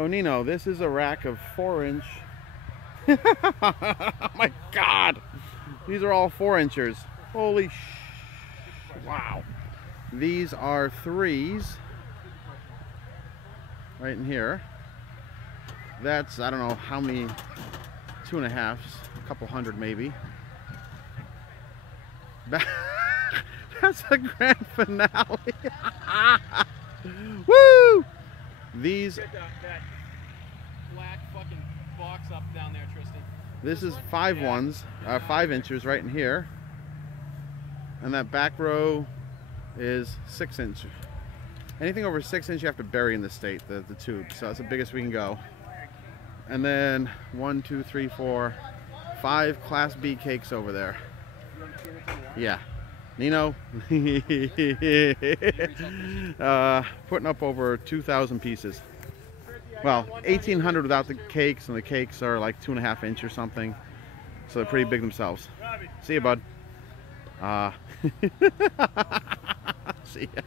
Oh, Nino, this is a rack of 4-inch. Oh my God! These are all 4-inchers. Holy wow. These are 3s. Right in here. That's, I don't know how many, 2.5s, a couple hundred maybe. That's the grand finale. Woo! These. Get that black fucking box up down there, Tristan. This is 5 inches right in here, and that back row is 6 inch. Anything over 6 inch you have to bury in the state, the tube. So that's the biggest we can go. And then 1, 2, 3, 4, 5 Class B cakes over there. Yeah. Nino, putting up over 2,000 pieces. Well, 1,800 without the cakes, and the cakes are like 2.5 inch or something. So they're pretty big themselves. See you, bud. See ya.